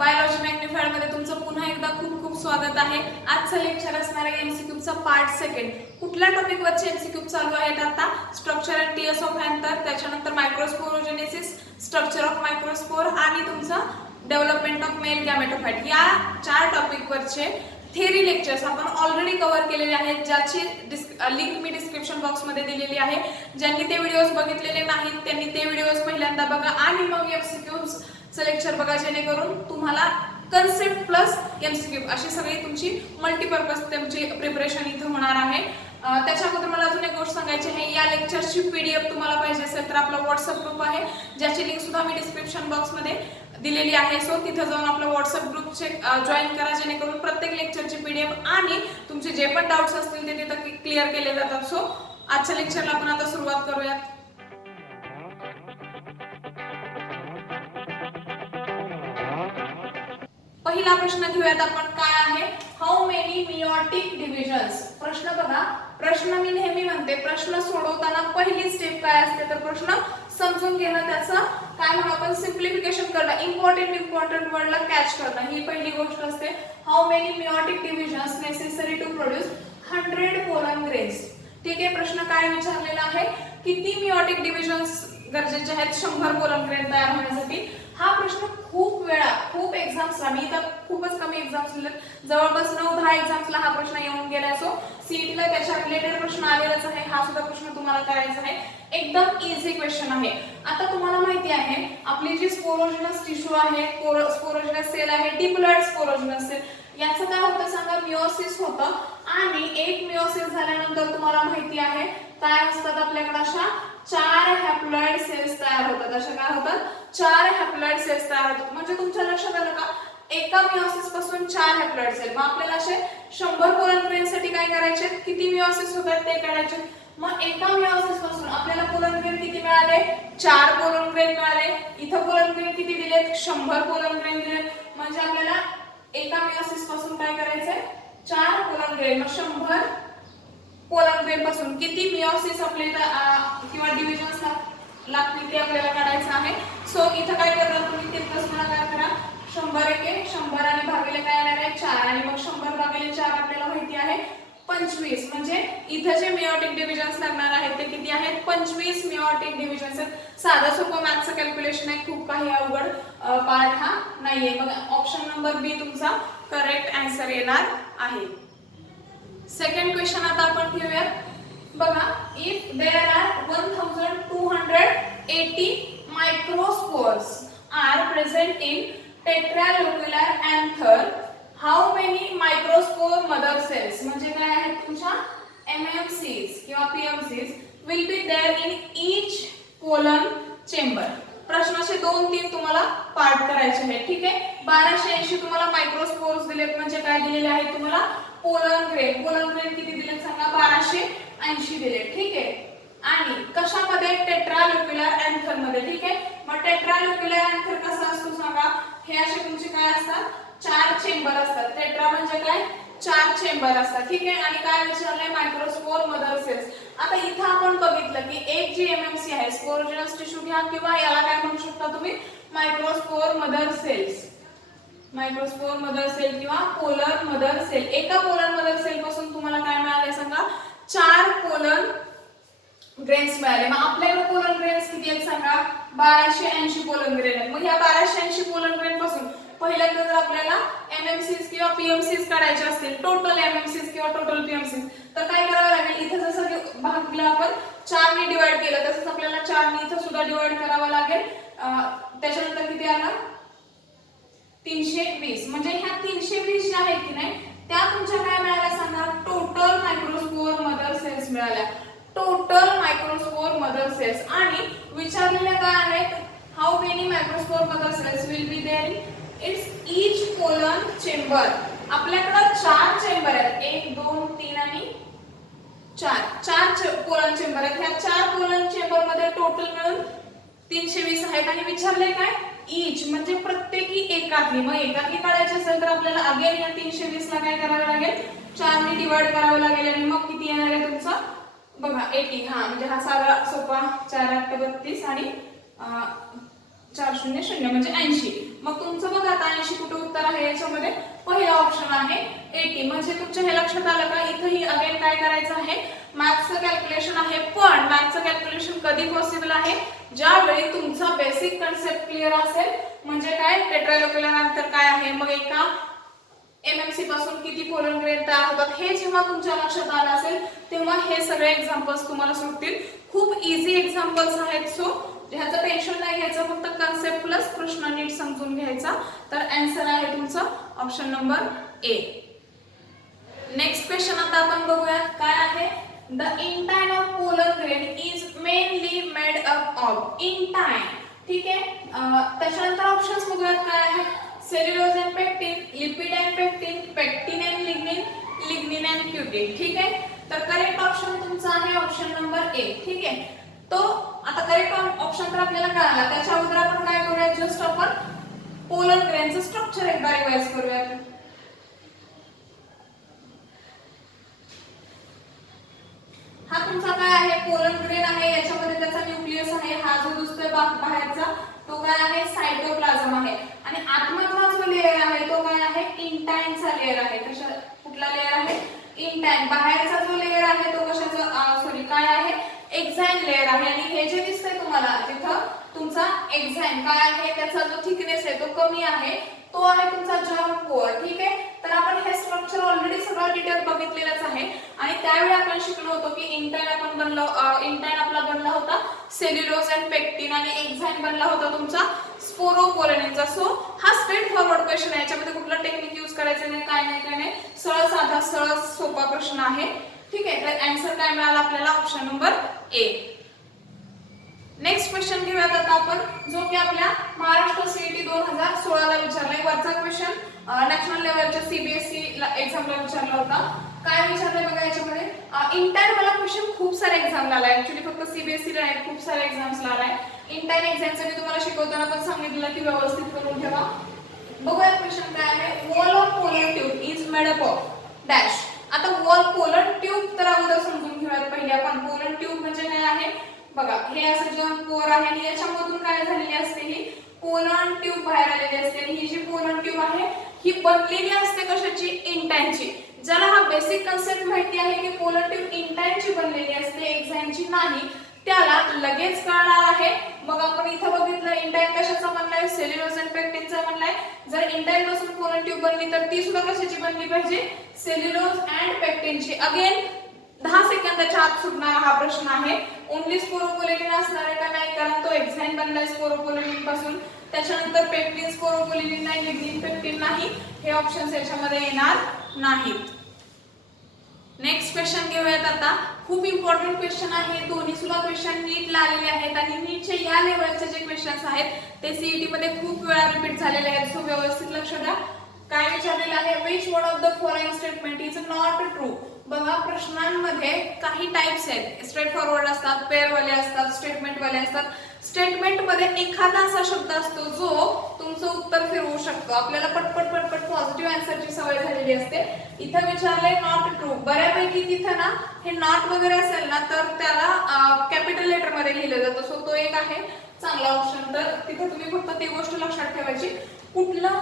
Biology magnified मध्ये तुमचं पुन्हा एकदा खूप खूप स्वागत आहे। आजचं लेक्चर असणार आहे एमसीक्यूचा पार्ट सेकंड। कुठल्या टॉपिक वरचे एमसीक्यू चालू आहेत आता? Structure and TS of anther, त्याच्यानंतर मायक्रोस्पोरोजेनेसिस, स्ट्रक्चर ऑफ मायक्रोस्पोर आणि तुमचा डेव्हलपमेंट ऑफ मेल गॅमेटोफाइट या 4 टॉपिक वरचे थेरी लेक्चर्स आपण ऑलरेडी कव्हर केलेले आहेत, ज्याची लिंक मी डिस्क्रिप्शन बॉक्स मध्ये दिलेली आहे। ज्यांनी ते व्हिडिओज बघितलेले नाहीत त्यांनी ते व्हिडिओज पहिल्यांदा बघा आणि मग एमसीक्यूज चे लेक्चर बघा, जेणेकरून तुम्हाला कन्सेप्ट प्लस एमसीक्यू अशी सगळी तुमची मल्टीपर्पज तुमची प्रिपरेशन इथं होणार आहे। त्याच्या अगोदर मला अजून एक गोष्ट सांगायची आहे, या लेक्चरची पीडीएफ तुम्हाला पाहिजे असेल तर आपला व्हॉट्सअप ग्रुप आहे, ज्याची लिंक सुद्धा मी डिस्क्रिप्शन बॉक्स मध्ये दिलेली आहे। सो तिथे जाऊन आपला व्हॉट्सअप ग्रुप जॉईन करा, जेणेकरून प्रत्येक लेक्चरची पीडीएफ आणि तुमचे जे पण डाउट्स असतील ते तिथे क्लिअर केले जातात। सो आजच्या लेक्चरला आपण आता सुरुवात करूयात। पहिला प्रश्न घेऊयात आपण, काय आहे? How many meiotic divisions. प्रश्न बघा, प्रश्न मी नेहमी म्हणते प्रश्न सोडवताना पहिली स्टेप काय असते तर प्रश्न समजून घेणं, त्याचं काय म्हणू आपण सिंपलिफिकेशन करणं, इम्पॉर्टंट वर्डला कॅच करणं, ही पहिली गोष्ट असते। How many meiotic divisions necessary to produce 100 pollen grains. ठीक आहे, प्रश्न काय विचारलेला आहे? किती मियोटिक डिव्हिजन्स गरजेचे आहेत 100 पोलन ग्रेन तयार होण्यासाठी? हा प्रश्न खूप वेळा खूप एक्झाम्सला, मी तर खूपच कमी एक्झाम्स दिले, जवळपास 9-10 एक्झाम्सला हा प्रश्न येऊन गेलाय। सो सीईटीला त्याच्या रिलेटेड प्रश्न आलेलाच आहे, हा सुद्धा प्रश्न तुम्हाला करायचा आहे। एकदम इझी क्वेश्चन आहे। आता तुम्हाला माहिती आहे आपली जी स्पोरोजिनस टिश्यू आहे, स्पोरोजिनस सेल आहे, डिप्लॉइड स्पोरोजिनस सेल, याचं काय होतं सांगा? मियोसिस होतं आणि एक मियोसिस झाल्यानंतर तुम्हाला माहिती आहे काय असतात आपल्याकडे? अशा 4 हॅप्लॉइड सेल्स तयार होतात। अशा काय होतात? 4 हॅप्लॉइड सेल्स तयार होतात। म्हणजे तुमच्या लक्षात आलं का? एका मियोसिस पासून 4 हॅप्लॉइड सेल। मग आपल्याला असे 100 पोलन ग्रेनसाठी काय करायचे? किती मियोसिस होतात ते काढायचे। मग एका मियोसिस पासून आपल्याला पोलन ग्रेन किती मिळाले? 4 पोलन ग्रेन मिळाले। इथं पोलन ग्रेन किती दिलेत? 100 पोलन ग्रेन दिलेत। म्हणजे आपल्याला एका मियोसिस पासून काय करायचंय? 4 पोलन ग्रेन। मग 100 पोलन ग्रेन पासून किती मियोसिस आपल्याला किंवा डिव्हिजन्स लागतील ते आपल्याला काढायचं आहे। सो इथं काय करणार तुम्ही? ते प्लस गुणाकार करा, 100 एके 100 आणि भागिले काय येणार आहे? 4 आणि मग 100 भागिले 4 आपल्याला माहिती आहे 25। म्हणजे इथं जे मियोटिक डिव्हिजन्स लागणार आहेत ते किती आहेत? 25 मियोटिक डिव्हिजन्स। साधा सोपा मॅथ्सचं कॅल्क्युलेशन आहे, खूप काही अवघड पार्ट हा नाहीये। मग ऑप्शन नंबर बी तुमचा करेक्ट आन्सर येणार आहे। सेकंड क्वेश्चन आता आपण घेऊयात। बघा, if there are 1280 microspores are present in tetralocular anther, how many microspore mother cells, म्हणजे काय आहे तुमच्या एमएमसीज किंवा PMCs will be there in each pollen chamber. प्रश्नाचे 2-3 तुम्हाला पार्ट करायचे आहेत। ठीक आहे, 1280 तुम्हाला मायक्रोस्पोर्स दिलेत, म्हणजे काय दिलेले आहे तुम्हाला? Pollen grain. पोलन ग्रेन किती दिलेत सांगा? 1280 दिलेत। ठीक आहे, आणि कशामध्ये? टेट्रालोक्युलर एंथर मध्ये। ठीक आहे, मग टेट्रालोक्युलर एंथर कसा असतो सांगा? हे असे तुमचे काय असतात? 4 चेंबर असतात। टेट्रा म्हणजे काय? 4 चेंबर असतात। ठीक आहे, आणि काय विचारलंय? Microspore mother cells. आता इथं आपण बघितलं की एक जी एमएमसी आहे, स्पोरोजिनस टिश्यू घ्या किंवा याला काय म्हणू शकता तुम्ही? Microspore mother cells, microspore mother cell किंवा पोलर मदर सेल। एका पोलर मदर सेल पासून तुम्हाला काय मिळाले सांगा? 4 पोलन ग्रेन्स मिळाले। मग आपल्याकडे पोलन ग्रेन्स किती आहेत सांगा? 1280 पोलन ग्रेन आहेत। मग या 1280 पोलन ग्रेन पासून पहिल्यांदा जर आपल्याला एमएमसीज किंवा पीएमसीज काढायचे असतील, टोटल एमएमसीज किंवा टोटल पीएमसीज, तर काय करावं लागेल? इथे जसं भागला आपण 4 ने डिवाइड केलं, तसंच आपल्याला 4 ने इथं सुद्धा डिवाइड करावं लागेल। त्याच्यानंतर किती आलं? 320। म्हणजे ह्या 320 ज्या आहेत की नाही त्या तुमच्या काय मिळाल्या सांगा? टोटल मायक्रोस्पोर मदर सेल्स मिळाल्या। Total microspore mother cells. आणि विचारलेल्या काय आहेत? How many microspore mother cells will be there in each pollen chamber. आपल्याकडे 4 चेंबर आहेत, 1 2 3 आणि 4 पोलन चेंबर आहेत। ह्या 4 पोलन चेंबर मध्ये टोटल मिळून 320 आहेत। आणि विचारले काय? ईच म्हणजे प्रत्येकी एकातली। मग एकातली काढायची असेल तर आपल्याला अगेन या 320 ला काय करावं लागेल? 4 ने डिवाइड करावं लागेल, आणि मग किती येणार आहे तुमचं? बघा 80। हा म्हणजे हा साधा सोपा 4 8 32 आणि 4 0 0 म्हणजे 80। मग तुमचं बघा आता 80 कुठे उत्तर आहे याच्यामध्ये पहिला ऑप्शन आहे 80. म्हणजे तुमच्या हे लक्षात आलं का इथंही अगेन काय करायचं आहे मॅथ्सचं कॅल्क्युलेशन आहे. पण मॅथ्सचं कॅल्क्युलेशन कधी पॉसिबल आहे ज्यावेळी तुमचा बेसिक कन्सेप्ट क्लिअर असेल. म्हणजे काय टेट्रालोक्युलर अंतर काय आहे मग एका एमएमसी पासून किती पोलर ग्रेन तयार होतात हे जेव्हा तुमच्या लक्षात आलं असेल तेव्हा हे सगळे एक्झाम्पल्स तुम्हाला सुटतील. खूप इझी एक्झाम्पल्स आहेत. सो ह्याचं टेन्शन नाही घ्यायचं फक्त कन्सेप्ट प्लस प्रश्न नीट समजून घ्यायचा. तर आन्सर आहे तुमचा option number A. Next question आता आपण बघूया काय आहे. The intine of pollen grain is mainly made up of intine. ठीक आहे. त्याच्यानंतर ऑप्शन्स बघूयात काय आहे. Cellulose and pectin, lipid and pectin, pectin and lignin, lignin and cutin. ठीक आहे. तर करेक्ट ऑप्शन तुमचा आहे ऑप्शन नंबर ए. ठीक आहे. तो आता करेक्ट ऑप्शन तर आपल्याला कळाला. त्याच्या अगोदर आपण काय करूया जस्ट आपण पोलर ग्रेनचं स्ट्रक्चर एकदा रिवाइज करूया. हा तुमचा काय आहे पोलर ग्रेन आहे. याच्यामध्ये त्याचा न्यूक्लियस आहे. हा जो दिसतोय बाहेरचा तो काय आहे सायटोप्लाझम आहे. आणि आतमधला जो लेयर आहे तो काय आहे इंटाइनचा लेयर आहे. कुठला लेयर आहे इंटाइन. बाहेरचा जो लेयर आहे तो कशाचा सॉरी काय आहे एक्झाइन लेयर आहे. आणि हे जे दिसतंय तुम्हाला तिथं तुमचा एक्झाइन काय आहे त्याचा जो थिकनेस आहे तो कमी आहे तो आहे तुमचा जर्म कोअर. ठीक आहे. तर आपण हे स्ट्रक्चर ऑलरेडी सगळं डिटेल बघितलेलंच आहे. आणि त्यावेळी आपण शिकलो होतो की इंटाइन आपला बनला होता सेल्युलोज अँड पेक्टिन आणि एक्झाइन बनला होता तुमचा स्पोरोपोलेनिनचा. सो हा स्ट्रेट फॉरवर्ड क्वेश्चन आहे. याच्यामध्ये कुठलं टेक्निक यूज करायचं नाही काय नाही सरळ साधा सरळ सोपा प्रश्न आहे. ठीक आहे. तर आन्सर काय मिळाला आपल्याला option number A. Next question घेऊयात आता आपण जो की आपल्या महाराष्ट्र सीईटी 2016 ला विचारलाय. वरचा क्वेश्चन नॅशनल लेवलच्या सीबीएसई एक्झामला विचारला होता. काय विचारलंय बघा याच्यामध्ये इंटाइन मला क्वेश्चन खूप सारे एक्झामला आलाय. ऍक्च्युली फक्त सीबीएसई ला नाही खूप सारे एक्झाम्सला आलाय. इंटाइन एक्झामचं मी तुम्हाला शिकवताना पण सांगितलं की व्यवस्थित करून ठेवा. बघूया क्वेश्चन काय आहे. Wall of polar tube is made up of dash. आता वॉल पोलर ट्यूब तर अगोदर समजून घेऊयात पहिले आपण. पोलर ट्यूब म्हणजे काय आहे बघा हे असं जर्म कोअर आहे आणि याच्यामधून काय झालेली असते ही पोलर ट्यूब बाहेर आलेली असते. आणि ही जी पोलर ट्यूब आहे ही बनलेली असते कशाची इंटाइनची. ज्याला हा बेसिक कन्सेप्ट माहिती आहे की पोलर ट्यूब इंटाइनची बनलेली असते एक्झाइनची नाही त्याला लगेच कळणार आहे. मग आपण इथं बघितलं इंटाइन कशाचा बनलाय सेल्युलोज अँड पेक्टिनचा बनलाय. जर इंटाइन पासून पोलर ट्यूब बनली तर ती सुद्धा कशाची बनली पाहिजे सेल्युलोज अँड पेक्टिनची. अगेन 10 सेकंदाच्या आत सुटणारा हा प्रश्न आहे. ओन्ली स्पोरोपोलेनिन असणार आहे का नाही कारण तो एक्झाइन बनलाय स्पोरोपोलेनिन पासून. त्याच्यानंतर पेक्टिन स्पोरोपोलेनिन नाही लिग्निन पेक्टिन नाही हे ऑप्शन्स याच्यामध्ये येणार नाहीत. नेक्स्ट क्वेश्चन घेऊयात आता. खूप इम्पॉर्टंट क्वेश्चन आहे. दोन्ही सुद्धा क्वेश्चन नीटला आलेले आहेत आणि नीटचे या लेवलचे जे क्वेश्चन्स आहेत ते सीईटी मध्ये खूप वेळा रिपीट झालेले आहेत. सो व्यवस्थित लक्ष द्या. काय विचारलेलं आहे which one of the following statement is not true. बघा प्रश्नांमध्ये काही टाइप्स आहेत. स्ट्रेट फॉरवर्ड असतात, पेअर वाले असतात, स्टेटमेंट वाले असतात. स्टेटमेंट मध्ये एखादा असा शब्द असतो जो तुमचं उत्तर फिरवू शकतो. आपल्याला पटपट पॉझिटिव्ह आन्सरची सवय झालेली असते. इथं विचारलंय नॉट ट्रू. बऱ्यापैकी तिथं ना हे नॉट वगैरे असेल ना तर त्याला कॅपिटल लेटर मध्ये लिहिलं जातं. सो तो एक आहे चांगला ऑप्शन. तर तिथं तुम्ही फक्त ती गोष्ट लक्षात ठेवायची. कुठलं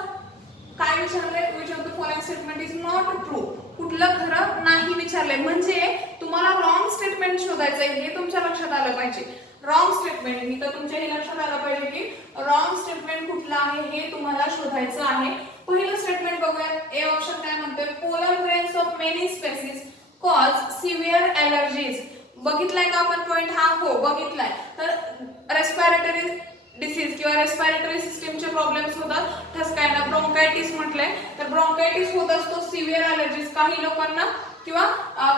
काय विचारलंय which of the following statement is not true. कुठलं खरं नाही विचारलंय म्हणजे तुम्हाला रॉंग स्टेटमेंट शोधायचंय हे तुमच्या लक्षात आलं पाहिजे. रॉंग स्टेटमेंट मी तर तुमच्या हे लक्षात आलं पाहिजे की रॉंग स्टेटमेंट कुठलं आहे हे तुम्हाला शोधायचं आहे. पहिलं स्टेटमेंट बघूया. ए ऑप्शन काय म्हणतोय polar grains of many species cause severe allergies. बघितलाय का आपण पॉइंट हा हो बघितलाय. तर रेस्पिरेटरी डिसीज किंवा रेस्पिरेटरी सिस्टीमचे प्रॉब्लेम्स होतात. ठसकायला ब्रोंकायटिस म्हटलंय तर ब्रोंकायटिस होत असतो सिव्हिअर ॲलर्जीज काही लोकांना किंवा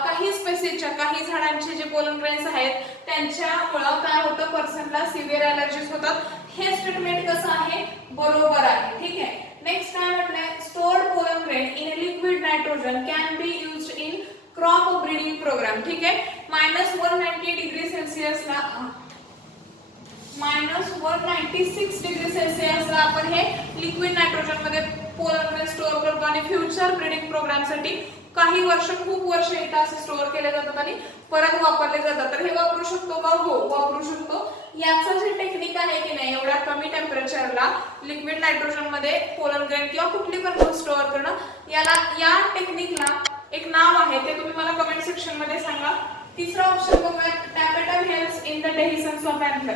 काही स्पेसीजच्या काही झाडांचे जे पोलन ग्रेन्स आहेत त्यांच्यामुळे काय होतं पर्सनला सिव्हिअर ॲलर्जीज होतात. हे स्टेटमेंट कसं आहे बरोबर आहे. ठीक आहे. नेक्स्ट काय म्हटलंय stored pollen grain in liquid nitrogen can be used in crop breeding program. ठीक आहे. -190 डिग्री सेल्सिअसला -196 डिग्री सेल्सिअसला आपण हे लिक्विड नायट्रोजन मध्ये पोलन ग्रेन स्टोअर करतो आणि फ्युचर ब्रीडिंग प्रोग्राम साठी काही वर्ष, खूप वर्ष इथं असे स्टोअर केले जातात आणि परत वापरले जातात. तर हे वापरू शकतो का? हो, वापरू शकतो. याचं जे टेक्निक आहे की नाही, एवढ्या कमी टेम्परेचरला लिक्विड नायट्रोजन मध्ये पोलन ग्रेन किंवा कुठली पण गोष्ट स्टोअर करणं, या टेक्निकला एक नाव आहे, ते तुम्ही मला कमेंट सेक्शन मध्ये सांगा. तिसरा ऑप्शन बघूया, tapetum helps in the dehiscence of anther.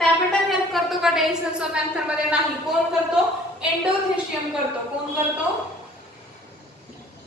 Tapetum help करतो का डेहिसन्स ऑफ अँथर मध्ये? नाही. कोण करतो? एंडोथेशियम करतो. कोण करतो?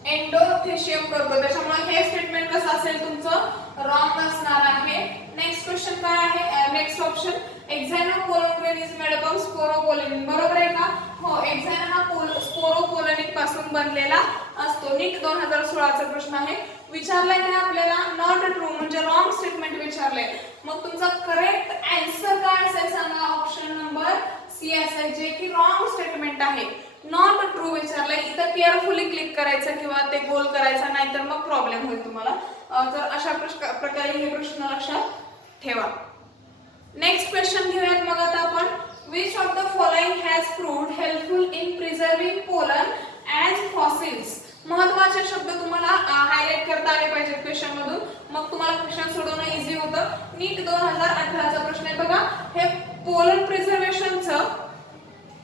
एंडोथेशियम करतो. त्याच्यामुळे हे स्टेटमेंट कसं असेल तुमचं? रॉंग असणार आहे. नेक्स्ट क्वेश्चन काय आहे? Next option, exine pollen grain is made up of sporopollenin. बरोबर आहे का? हो, एक्झायना हा स्पोरोपोलिन पासून बनलेला असतो. नीट 2016 चा प्रश्न आहे. विचारलाय काय आपल्याला? नॉट ट्रू म्हणजे रॉंग स्टेटमेंट विचारलंय. मग तुमचा करेक्ट आन्सर काय असेल सांगा? ऑप्शन नंबर सी असेल, जे की रॉंग स्टेटमेंट आहे. नॉट ट्रू विचारलंय, इथं केअरफुली क्लिक करायचं किंवा ते गोल करायचं, नाहीतर मग प्रॉब्लेम होईल तुम्हाला. तर अशा प्रकारे हे प्रश्न लक्षात ठेवा. नेक्स्ट क्वेश्चन घेऊयात मग आता आपण. Which of the following has proved helpful in preserving pollen as fossils. महत्त्वाचे शब्द तुम्हाला हायलाइट करता आले पाहिजेत क्वेश्चन मधून, मग तुम्हाला क्वेश्चन सोडवणं इझी होतं. नीट 2018 चा प्रश्न आहे बघा. हे पोलन प्रिझर्वेशनचं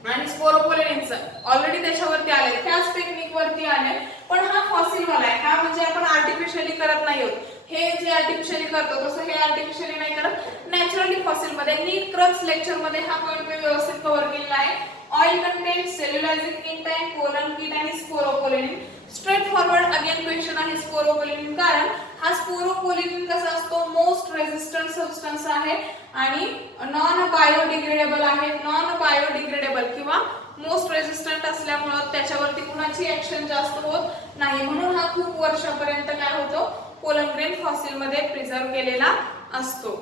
आणि स्पोरोपोलिनचं ऑलरेडी त्याच्यावरती आले, त्याच टेक्निक वरती आले, पण हा फॉसिल वाला आहे. हा म्हणजे आपण आर्टिफिशियली करत नाही आहोत. हे जे आर्टिफिशियली करतो तसं हे आर्टिफिशियली नाही करत, नॅचरली फॉसिल मध्ये. नीट क्रक्स लेक्चर मध्ये हा पॉइंट मी व्यवस्थित कव्हर केलेला आहे. Oil content, cellulosic intine, pollenkitt आणि sporopollenin. Straightforward again question आहे स्पोरोपोलिन, कारण हा स्पोरोपोलिन कसा असतो? मोस्ट रेझिस्टंट सबस्टन्स आहे आणि नॉन बायोडिग्रेडेबल आहे. नॉन बायोडिग्रेडेबल किंवा मोस्ट रेझिस्टंट असल्यामुळे त्याच्यावरती कुणाची ऍक्शन जास्त होत नाही, म्हणून हा खूप वर्षापर्यंत काय होतो? पोलन ग्रेन फॉसिल मध्ये प्रिझर्व केलेला असतो.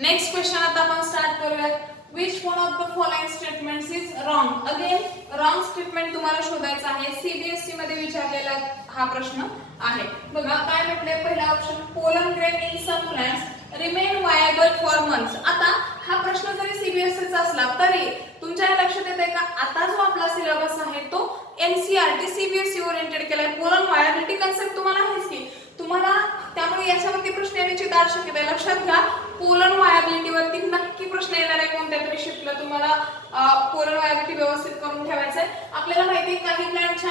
नेक्स्ट क्वेश्चन आता आपण स्टार्ट करूया. Which one of the following statements is wrong? Again, wrong statement तुम्हाला शोधायचा आहे. सीबीएसई मध्ये विचारलेला हा प्रश्न आहे. बघा काय म्हटलंय? पहिला option, pollen grain in some plants remain viable for months. आता हा प्रश्न जरी सीबीएसई चा असला तरी तुमच्या लक्षात येते का? आता जो आपला सिलेबस आहे तो एनसीईआरटी सीबीएसई ओरिएंटेड केलाय. पोलन वायबिलिटी कन्सेप्ट तुम्हाला आहेच की तुम्हाला, त्यामुळे याच्यावरती प्रश्न येण्याची दाट शक्यता आहे. लक्षात घ्या, पोलन वायबिलिटी वरती नक्की प्रश्न येणार आहे. कोणत्या तरी शिफ्टला तुम्हाला पोलन वायबिलिटी व्यवस्थित करून ठेवायचं आहे. आपल्याला माहिती आहे काही प्लॅनच्या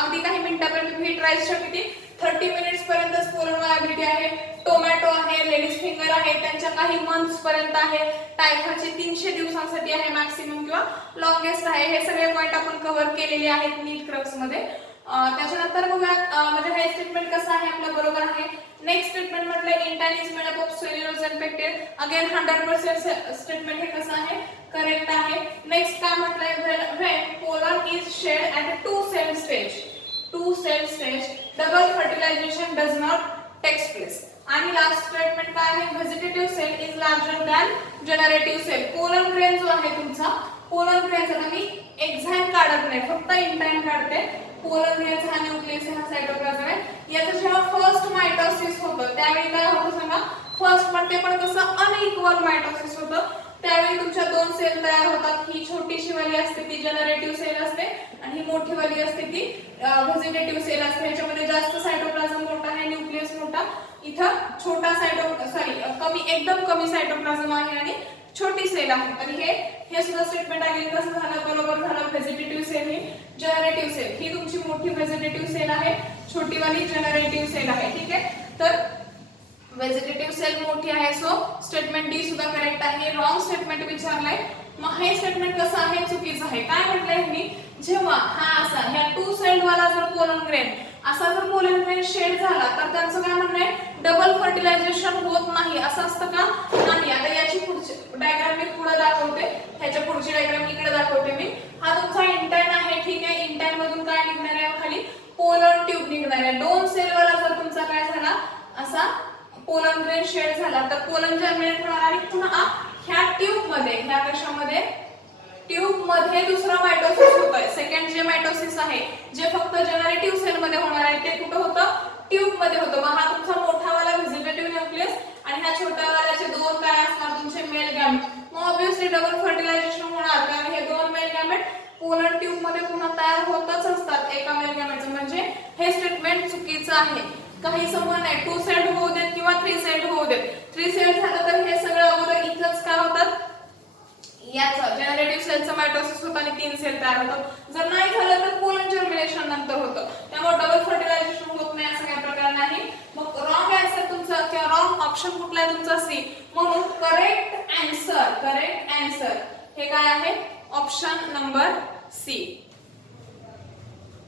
अगदी काही मिनिटापर्यंत हीट राईजच्या किती 30 मिनिट्स पर्यंतच पोलन वायबिलिटी आहे. टोमॅटो आहे, लेडीज फिंगर आहे, त्यांच्या काही मंथ्स पर्यंत आहे. टायफाचे 300 दिवसांसाठी आहे मॅक्सिमम किंवा लॉंगेस्ट आहे. हे सगळे पॉइंट आपण कव्हर केलेले आहेत नीट क्रक्स मध्ये. त्याच्यानंतर बघूयात म्हणजे हे स्टेटमेंट कसं आहे आपल्या बरोबर आहे. नेक्स्ट स्टेटमेंट म्हटलं intine is made up of cellulose and pectin. Again 100% statement हे कसं आहे? करेक्ट आहे. नेक्स्ट काय म्हटलंय? When pollen is shed at 2 cell stage, 2 cell stage double fertilization does not takes place. आणि लास्ट स्टेटमेंट काय आहे? Vegetative cell is larger than generative cell. Pollen grain जो आहे तुमचा, पोलन ग्रेनचा मी एक्झाम काढत नाही, फक्त इंटाइन काढते. पोलन ग्रेनचा हा न्यूक्लियस हा सायटोप्लाझम आहे. याचं जेव्हा फर्स्ट मायटोसिस होतं त्यावेळी काय होतं सांगा? फर्स्ट मध्ये पण कसं अनइक्वल मायटोसिस होतं. त्यावेळी तुमच्या 2 सेल तयार होतात. ही छोटीशी वाली असते ती जनरेटिव्ह सेल असते आणि ही मोठी वाली असते ती व्हेजिटेटिव्ह सेल असते. ह्याच्यामध्ये जास्त सायटोप्लाझम मोठा आहे, न्यूक्लियस मोठा. इथं छोटा एकदम कमी सायटोप्लाझम आहे आणि छोटी सेल आहे. तर हे सुद्धा स्टेटमेंट अगेन कसं झालं? बरोबर झालं. व्हेजिटेटिव्ह सेल ही जनरेटिव्ह सेल, ही तुमची मोठी व्हेजिटेटिव्ह सेल आहे, छोटी वाली जनरेटिव्ह सेल आहे. ठीक आहे, तर व्हेजिटेटिव्ह सेल मोठी आहे, सो स्टेटमेंट डी सुद्धा करेक्ट आहे. रॉंग स्टेटमेंट विचारलंय, मग हे स्टेटमेंट कसं आहे? चुकीचं आहे. काय म्हटलंय मी? जेव्हा हा असा ह्या 2 सेल वाला जर पोलन ग्रेन असा जर पोलन ग्रेन शेड झाला तर त्यांचं काय म्हणणं आहे? डबल फर्टिलायझेशन होत नाही. असं असतं का? नाही. आता याची पुढची डायग्राम मी पुढे दाखवते, ह्याच्या पुढची डायग्राम इकडे दाखवते मी. हा तुमचा इंटाइन आहे. ठीक आहे, इंटाइन मधून काय निघणार आहे? खाली पोलन ट्यूब निघणार आहे. 2 सेल वाला जर तुमचा काय झाला? असा पोलन ग्रेन शेड झाला तर पोलन जर्मिनेट होणार आणि पुन्हा ह्या ट्यूब मध्ये, ह्या कशामध्ये? ट्यूब मध्ये दुसरा मायटोसिस होतोय. सेकंड जे मायटोसिस आहे जे फक्त जनरेटिव्ह सेल मध्ये होणार आहे ते कुठं होतं? ट्यूब मध्ये होतं. मग हा तुमचा मोठा वाला व्हेजिटेटिव्ह न्यूक्लियस आणि ह्या छोट्या वाल्याचे 2 काय असणार? तुमचे मेल गॅमेट. मग ऑब्विसली डबल फर्टिलायझेशन होणार, कारण हे 2 मेल गॅमेट पोलन ट्यूब मध्ये पुन्हा तयार होतच असतात एका मेल गॅमेटचं. म्हणजे हे स्टेटमेंट चुकीचं आहे. काही संबंध नाही, 2 सेल्ड होऊ देत किंवा 3 सेल्ड होऊ देत. 3 सेल्ड झालं तर हे सगळं अगोदर इथंच काय होतात, याचं जनरेटिव्ह सेलचं मायटोसिस होतं आणि 3 सेल तयार होतं. जर नाही झालं तर पोलन जर्मिनेशन नंतर होतं. त्यामुळे डबल फर्टिलायझेशन होत नाही असं काही प्रकार नाही. मग रॉंग आन्सर तुमचा किंवा रॉंग ऑप्शन कुठला आहे तुमचा सी. म्हणून करेक्ट आन्सर हे काय आहे, option number C.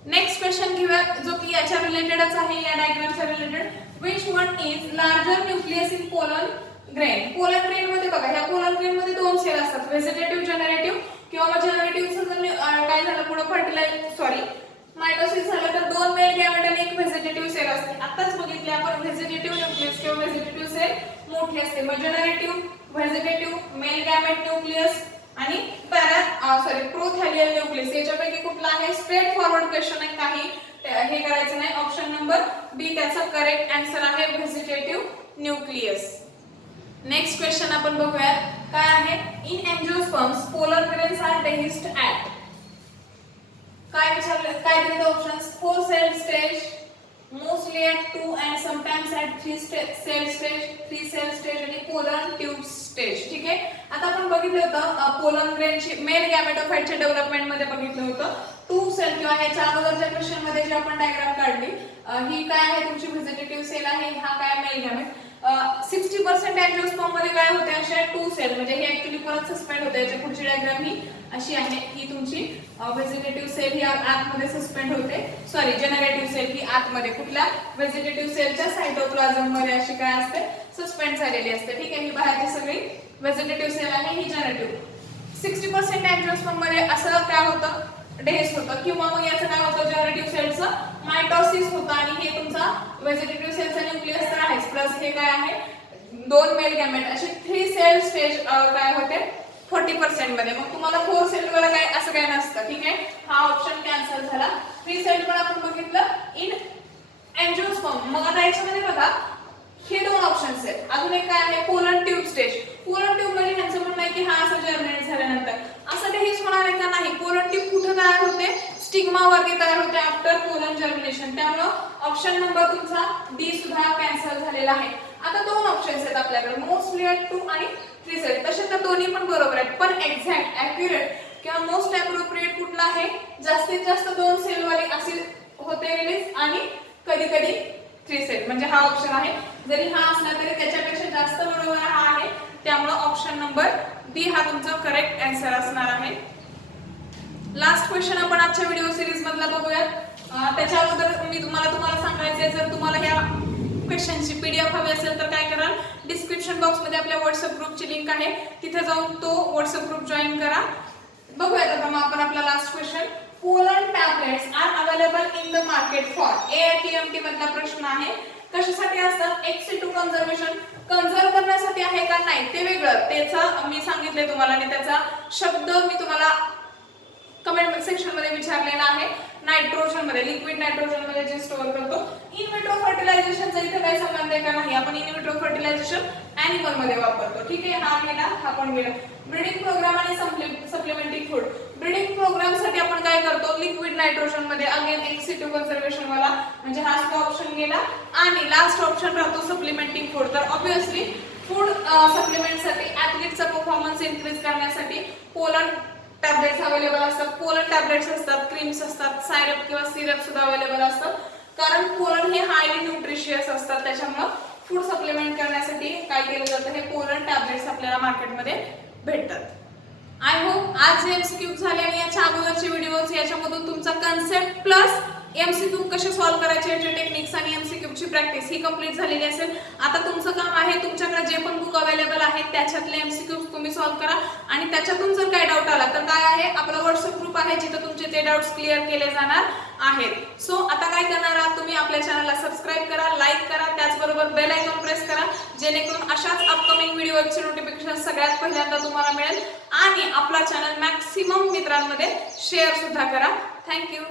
Next question घेऊया जो की याच्या रिलेटेडच आहे, या डायग्रामच्या related. Which one is larger nucleus in pollen grain. Pollen grain मध्ये बघा, ह्या पोलन ग्रेन मध्ये 2 सेल असतात, व्हेजिटेटिव्ह जनरेटिव्ह किंवा मग जनरेटिव्ह काय झालं पुढे मायटोसिस झालं तर 2 मेल गॅमेट आणि 1 व्हेजिटेटिव्ह सेल असते. आताच बघितले आपण व्हेजिटेटिव्ह न्यूक्लियस किंवा व्हेजिटेटिव्ह सेल मोठी असते. मग generative, vegetative, mail gamete nucleus आणि प्रोथॅलियल न्यूक्लियस याच्यापैकी कुठला आहे. स्ट्रेट फॉरवर्ड क्वेश्चन आहे, काही हे करायचं नाही. ऑप्शन नंबर बी त्याचा करेक्ट आन्सर आहे, व्हेजिटेटिव्ह न्यूक्लियस. नेक्स्ट क्वेश्चन आपण बघूया काय आहे. In angiosperms pollen grains are dehisced at. काय विचारले, काय दिले options. 4 cell stage, mostly at 2 and sometimes at 3 cell stage, 3 cell stage आणि पोलन ट्यूब स्टेज. ठीक आहे. आता आपण बघितलं होतं पोलन ग्रेनची मेल गॅमेटोफाइटच्या डेव्हलपमेंट मध्ये बघितलं होतं. 2 सेल किंवा ह्याच्या अगोदरच्या क्वेश्चन मध्ये जी आपण डायग्राम काढली, ही काय आहे तुमची व्हेजिटेटिव्ह सेल आहे, हा काय मेल गॅमेट. 60% एंजियोस्पर्म मध्ये काय होते, अशा 2 सेल, म्हणजे हे ऍक्च्युअली परत सस्पेंड होते. याची पुढची डायग्राम ही अशी आहे, ही तुमची व्हेजिटेटिव्ह सेल ही आतमध्ये सस्पेंड होते. जनरेटिव्ह सेल ही आतमध्ये कुठल्या व्हेजिटेटिव्ह सेलच्या सायटोप्लाझम मध्ये अशी काय असते, सस्पेंड झालेली असते. ठीक आहे. ही बाहेरची सगळी व्हेजिटेटिव्ह सेल आहे, ही जनरेटिव्ह. 60% एंजियोस्पर्म मध्ये असं काय होतं, डेस होतं किंवा मग याचं काय होतं, जनरेटिव्ह सेलचं मायटोसिस होतं आणि हे तुमचा व्हेजिटेटिव्ह सेलचा न्यूक्लियस तर आहेच, प्लस हे काय आहे 2 मेल गॅमेट असे 3 सेल स्टेज काय होते 40% मध्ये. मग तुम्हाला 4 सेल वाला काय असं काय नसतं. ठीक आहे. हा ऑप्शन कॅन्सल झाला. 3 सेल पण आपण बघितलं इन एंजियोस्पर्म. मग आता याच्यामध्ये बघा हे 2 ऑप्शन्स आहेत. अजून एक काय आहे, pollen tube stage. Pollen tube मध्ये ह्यांचं म्हणणं आहे की हा असं जर्मिनेट झाल्यानंतर असं डेहीच होणार आहे का, नाही. पोलन ट्यूब कुठे तयार होते, स्टिग्मा वरती तयार होते आफ्टर पोलन जर्मिनेशन. त्यामुळे ऑप्शन नंबर तुमचा डी सुद्धा कॅन्सल झालेला आहे. आता 2 ऑप्शन्स आहेत आपल्याकडे, मोस्टली ऍट 2 आणि 3 सेल. तसे तर दोन्ही पण बरोबर आहेत, पण एक्झॅक्ट ऍक्युरेट किंवा मोस्ट अप्रोप्रिएट कुठला आहे, जास्तीत जास्त 2 सेल वाली अशी होते रिलीज आणि कधी कधी 3 सेल, म्हणजे हा ऑप्शन आहे. जरी हा असला तरी त्याच्यापेक्षा जास्त बरोबर हा आहे. त्यामुळे ऑप्शन नंबर बी हा तुमचा करेक्ट आन्सर असणार आहे. लास्ट क्वेश्चन आपण आजच्या व्हिडिओ सिरीज मधला बघूयात. त्याच्या अगोदर मी तुम्हाला सांगायचे, जर तुम्हाला ह्या क्वेश्चनची पीडीएफ हवी असेल तर काय कराल, डिस्क्रिप्शन बॉक्स मध्ये आपल्या व्हॉट्सअप ग्रुपची लिंक आहे, तिथे जाऊन तो व्हॉट्सअप ग्रुप जॉईन करा. बघूयात आता मग आपण आपला last question. Pollen tablets are available in the market for. AITMT मधला प्रश्न आहे. कशासाठी असतात, XC2 कन्झर्व करण्यासाठी आहे का, नाही ते वेगळं, त्याचा मी सांगितले तुम्हाला आणि त्याचा शब्द मी तुम्हाला कमेंट सेक्शन मध्ये विचारलेला आहे. नायट्रोजन मध्ये, लिक्विड नायट्रोजन मध्ये जे स्टोअर करतो. इन विट्रो फर्टिलायझेशनचा इथे काही संबंध आहे का, नाही. आपण इन विट्रो फर्टिलायझेशन ॲनिमल मध्ये वापरतो. ठीक आहे. हा गेला, हा पण गेला. ब्रीडिंग प्रोग्राम आणि सप्लिमेंटरी फूड. ब्रीडिंग प्रोग्राम साठी आपण काय करतो, लिक्विड नायट्रोजन मध्ये अगेन XC2 कन्झर्वेशन वाला, म्हणजे हा ऑप्शन गेला. आणि लास्ट ऑप्शन राहतो सप्लिमेंटिंग फूड. तर ऑब्विसली फूड सप्लिमेंट साठी, ऍथलीटचा परफॉर्मन्स इन्क्रीज करण्यासाठी पोलन टॅबलेट्स अवेलेबल असतात. पोलन टॅबलेट्स असतात, क्रीम्स असतात, सायरप किंवा सिरप सुद्धा अवेलेबल असतात. कारण पोलन हे हायली न्यूट्रिशियस असतात, त्याच्यामुळे फूड सप्लिमेंट करण्यासाठी काय केलं जातं, हे पोलन टॅबलेट्स आपल्याला मार्केटमध्ये भेटतात. आय होप आज MCQ झाले आणि याच्या अगोदरचे व्हिडिओज याच्यामधून तुमचा कन्सेप्ट प्लस MCQ कसे सॉल्व्ह करायचे याचे टेक्निक्स आणि MCQ ची प्रॅक्टिस ही कंप्लीट झालेली असेल. आता तुमचं काम आहे, तुमच्याकडे जे पण बुक अवेलेबल आहेत त्याच्यातले MCQ तुम्ही सॉल्व्ह करा आणि त्याच्यातून जर काय डाऊट आला तर काय आहे, आपला व्हॉट्सअप ग्रुप आहे जिथे तुमचे ते डाऊट्स क्लिअर केले जाणार आहेत. सो आता काय करणार आहात, तुम्ही आपल्या चॅनलला सबस्क्राईब करा, लाईक करा, त्याचबरोबर बेल आयकॉन प्रेस करा, जेणेकरून अशाच अपकमिंग व्हिडिओचे नोटिफिकेशन सगळ्यात पहिल्यांदा तुम्हाला मिळेल. आणि आपला चॅनल मॅक्सिमम मित्रांमध्ये शेअर सुद्धा करा. थँक्यू.